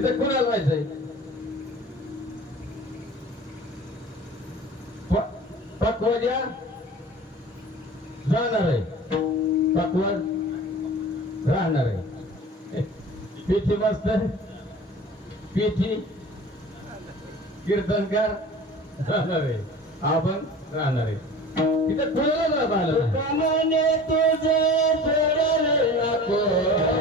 तिथे कोणाला जायचंय प- पक्वाद्या जाणार आहे. पकवाज राहणार आहे. पिठी मस्त. पिठी. कीर्तनकार राहणार आहे. आपण राहणार आहे. तिथे कोणाला जाता आलं तुझे सोडले नको.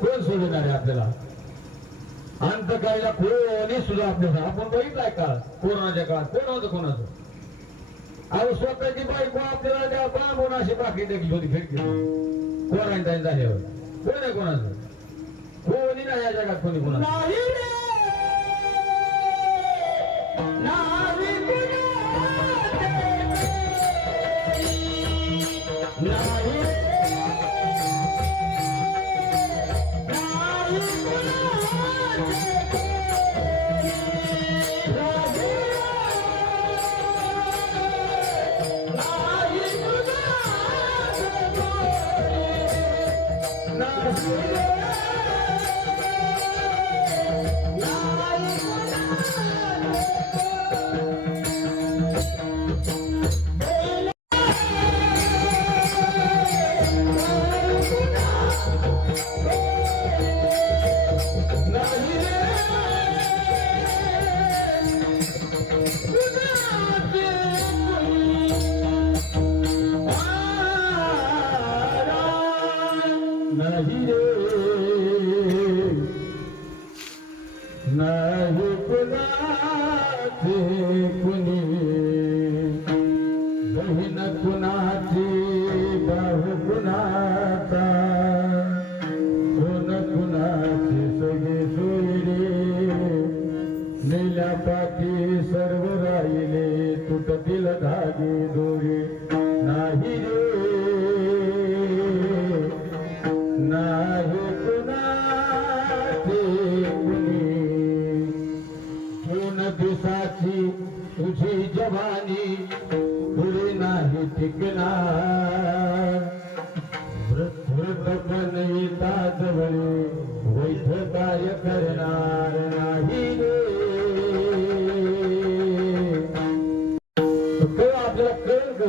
कोण सोडणार आहे आपल्याला? अंत काळीला कोणी सुद्धा आपल्याला आपण बघितलाय काळ कोरोनाच्या काळात. कोण होतं कोणाचं अहो स्वतःची बायको आपल्याला त्या बांबून अशी बाकी देखील होती फिरकी क्वारंटाईन झाल्यावर. कोण आहे कोणाचं? कोणी नाही या जगात कोणी कोणा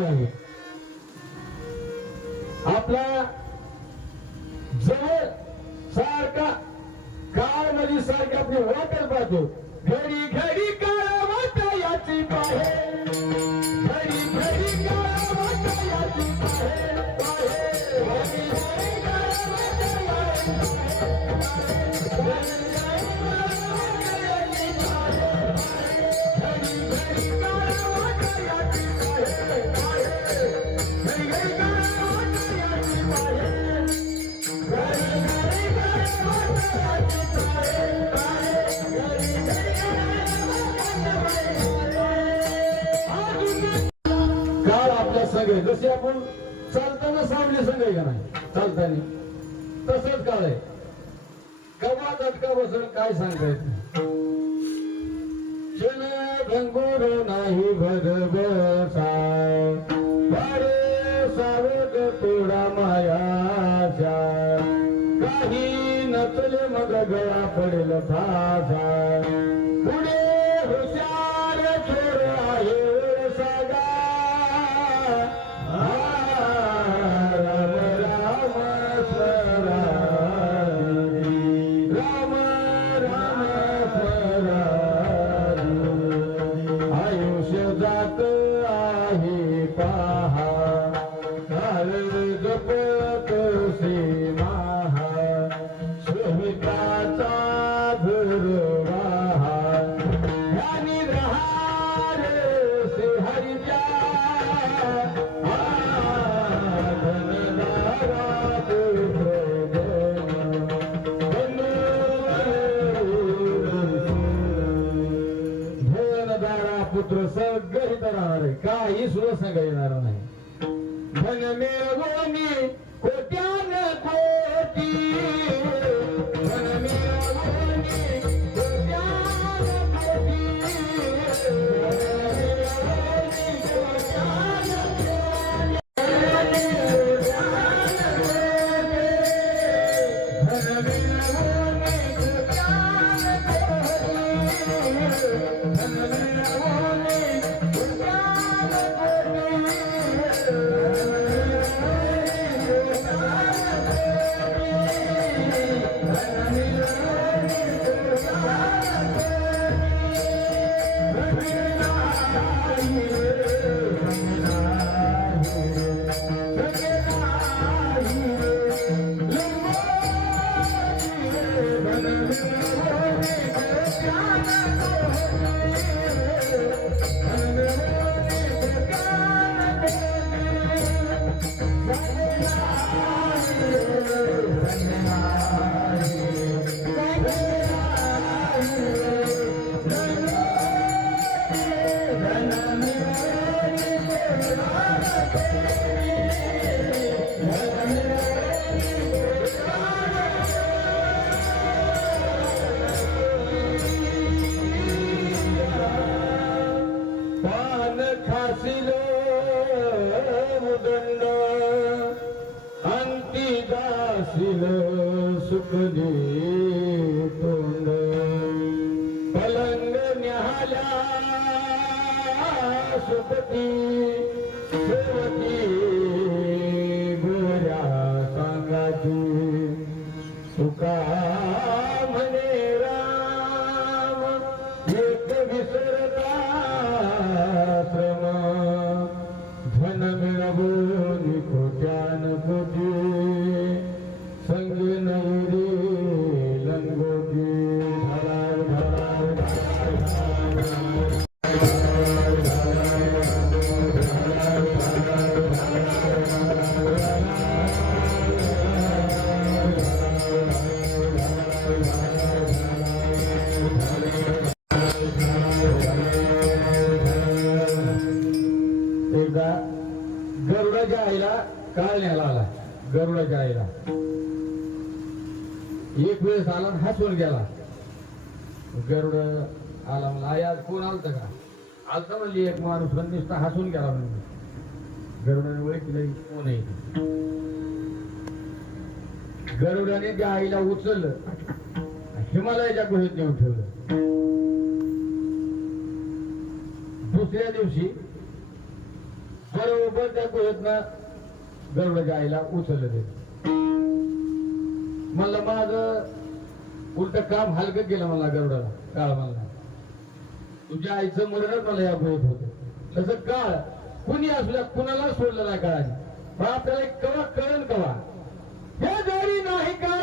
आहे आपला जवळ सारखा काळमध्ये सारखा आपली वाटत पाहतो. आपल्या जसे आपण चालताना सावली संघ का नाही? चालताना. तसंच काळ आहे कवा दटका बसल काय सांगता येत नाही. क्षण भंगुर नाही भरबसाय वारे सावध तोडा मायाच्या. काही नचले मग गळा पडेल फासा सुख दी तुंद पलंग निहला सुख दी काळ न्यायला आला गरुडाच्या आईला. एक वेळेस आला हसून गेला. गरुड आला म्हणला आई आज कोण आलत का? आलत म्हणली एक माणूस पण हसून गेला म्हणजे गरुडाने ओळखलं कोण आहे? गरुडाने त्या आईला उचललं हिमालयाच्या गुहेत नेऊन ठेवलं. दुसऱ्या दिवशी बरोबर त्या गुहेतनं गरुड गायला उचललं ते. म्हणलं माझं उलट काम हलकं केलं मला गरुडाला काळ मला तुझ्या आईचं मरणच मला या भयत होत. तसं काळ कुणी असू द्या कुणाला सोडलं नाही काळाने. पण आपल्याला एक कवा कळण कवा? हे जरी नाही काळ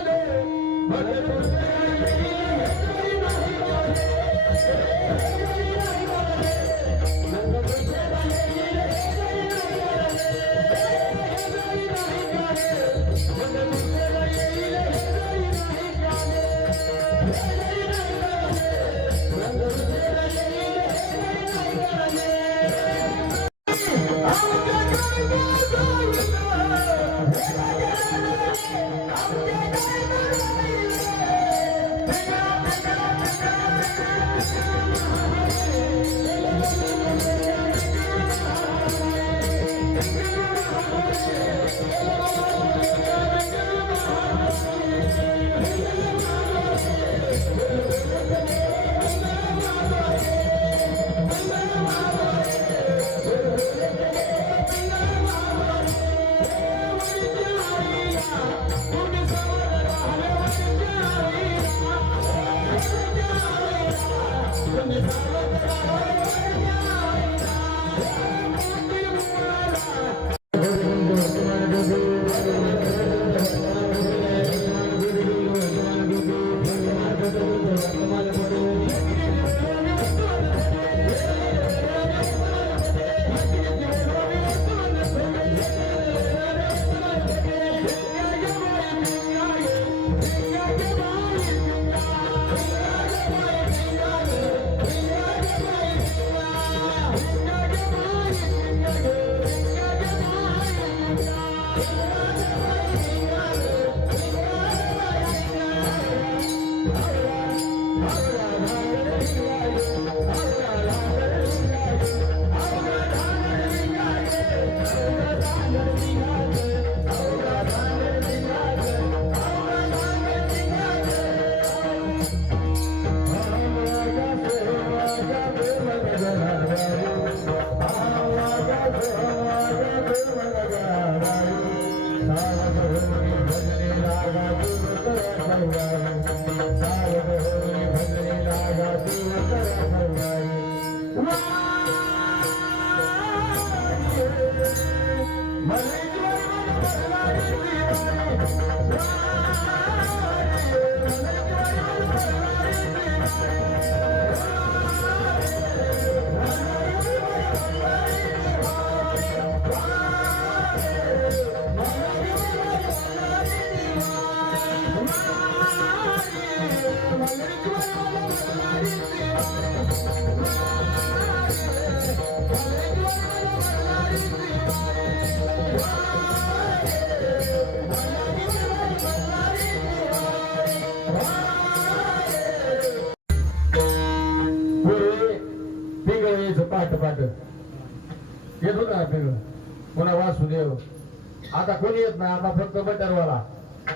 कोणी येत नाही आता फक्त बटरवाला.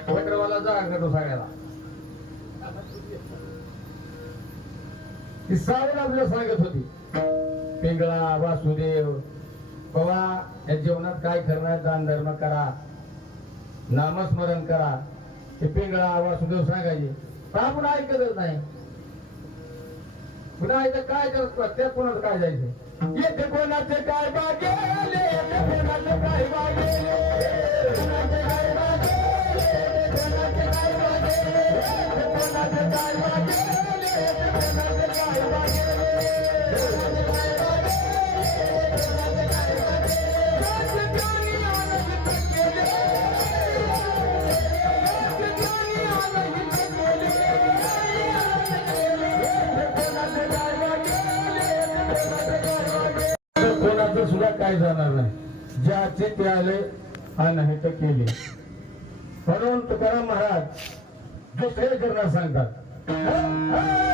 बटरवाला जा करतो सगळ्याला ती सावड आपल्याला सांगत होती. पिंगळा वासुदेव बाबा या जीवनात काय करणार दान धर्म करा. नामस्मरण करा. ते पिंगळा वासुदेव सांगायचे. पण आपण ऐकतच नाही. पुन्हा ऐकत काय करत त्यात कोणाचं काय जायचं? येते कोणाचे काय बागेले? येते कोणाचे काय बागेले? काय जाणार नाही. ज्याचे ते आले अनहित केले. म्हणून तुकाराम महाराज दुसरे करणार सांगतात.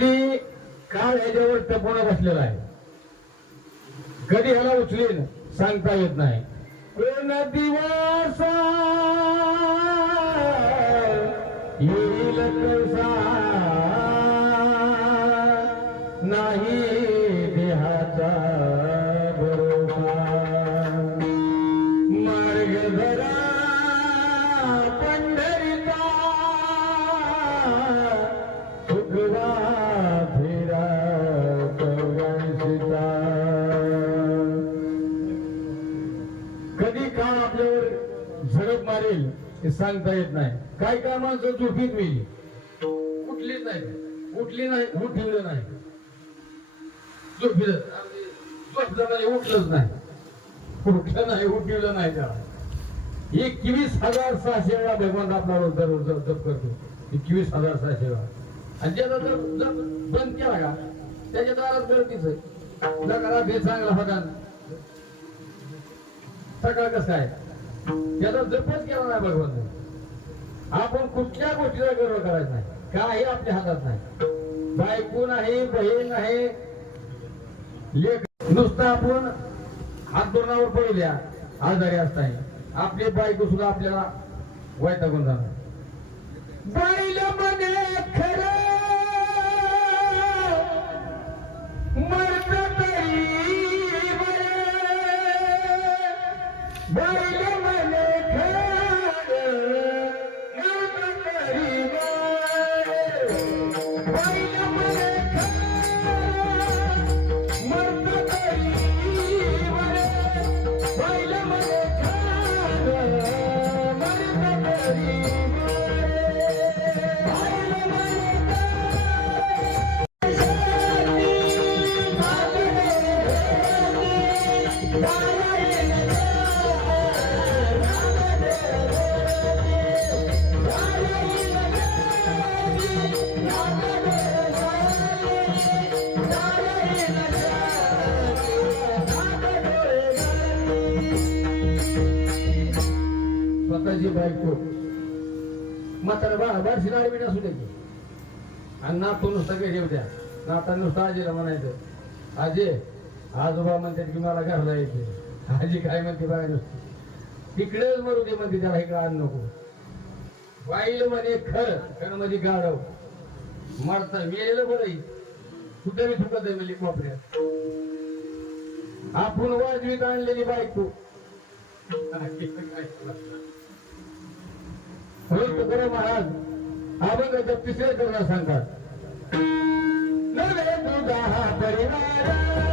कधी काळ ह्याच्यावर टपून बसलेला आहे. कधी ह्याला उचलेल सांगता येत नाही. कोण दिवस येईल कसा? हे सांगता येत नाही. काय काय माणसं झोपीत मी? उठलीच नाही. उठली नाही उठलं नाही. झोपलं. झोपलं नाही उठलंच नाही. उठलं नाही उठवलं नाही त्याला. एकवीस हजार सहाशे वेळा भगवान आपला दररोज जप जप करतो. एकवीस हजार सहाशे वेळा. आणि ज्याचा जर जप बंद केला का त्याच्या दारात गर्दीच आहे जगाला हे चांगला होता सकाळ कसं आहे? त्याचा जपच केला नाही भगवंत. आपण कुठल्या गोष्टीचा गर्व करायचा नाही. काही आपल्या हातात नाही. बायको नाही बहीण नाही. लेख नुसतं आपण हात दोरणावर पडल्या आजारी असताना आपली बायको सुद्धा आपल्याला वैतागून जाणार. बायको म्हातारा बा बारशी दाढी असू आणि नातू नुसतं काही घेऊ द्या. नाता नुसतं आजीला म्हणायचं. आजी आजोबा म्हणतात की मला घरला यायचे आजी काय म्हणते बाय नुसती. तिकडेच मरू दे म्हणते त्याला इकडे आण नको. वाईल म्हणे खर खर म्हणजे गाढव. मरता मेलेलं बरं कुठे मी चुकत आहे म्हणजे कोपऱ्यात. आपण वाजवीत आणलेली बायको. श्री तुकाराम महाराज अभंगाच्या तिसऱ्या चरणात सांगतात. नवे तुझा हा परिवार.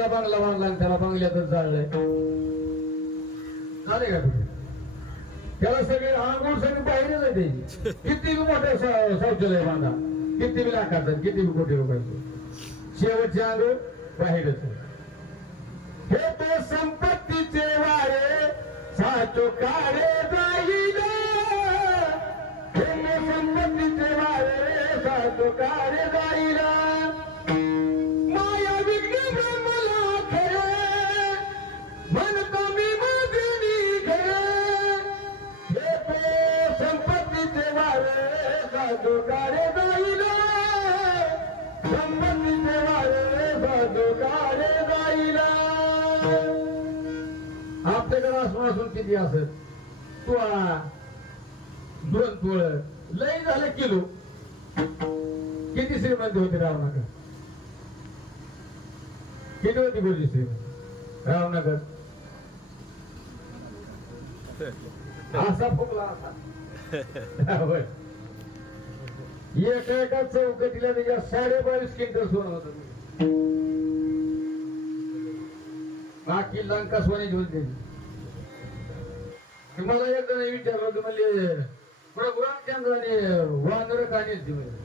कोट्यवधी रुपयाचा बांगला बांधला आणि त्याला बांगल्यातच जाळलंय? झाले का कुठे त्याला सगळे आंघोळ सगळे बाहेरच आहे त्याची किती बी मोठं शौचालय बांधा. किती बी लाखाचं किती बी कोटी रुपयाचं. शेवटचे आंघोळ बाहेरच हे तो संपत्तीचे वारे साचो काळे जाईल हे तो संपत्तीचे वारे साचो काळे जाईल पासून किती असत तुळा दोन तुळ लय झालं किलो. किती श्रीमंत होती रावणाकडे? किती होती गुरुजी श्रीमंत? रावणाकडे? असा फुगला असा. एका एका चौकटीला त्याच्या साडे बावीस क्विंटल सोनं होतं. बाकी लंका सोने होती दिली मला एक जण विचारलं होतं म्हणजे प्रभू रामचंद्राने वानर का नेलती म्हणजे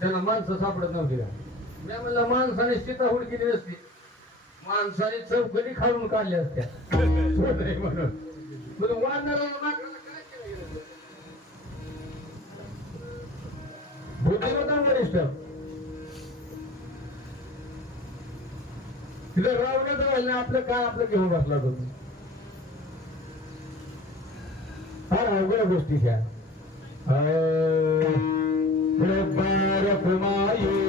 त्यांना माणसं सापडत नव्हती का? मी म्हणलं माणसाने सीताहुड केली नसती. माणसाने चौकटी खालून काढल्या असत्या. म्हणून. वानराला? बुद्धिमत्ता वरिष्ठ. तिथं रावणाचं व्हायला आपलं काय आपलं घेऊन बसला तुम्ही फार अवघड गोष्टी ह्या बार कुमायू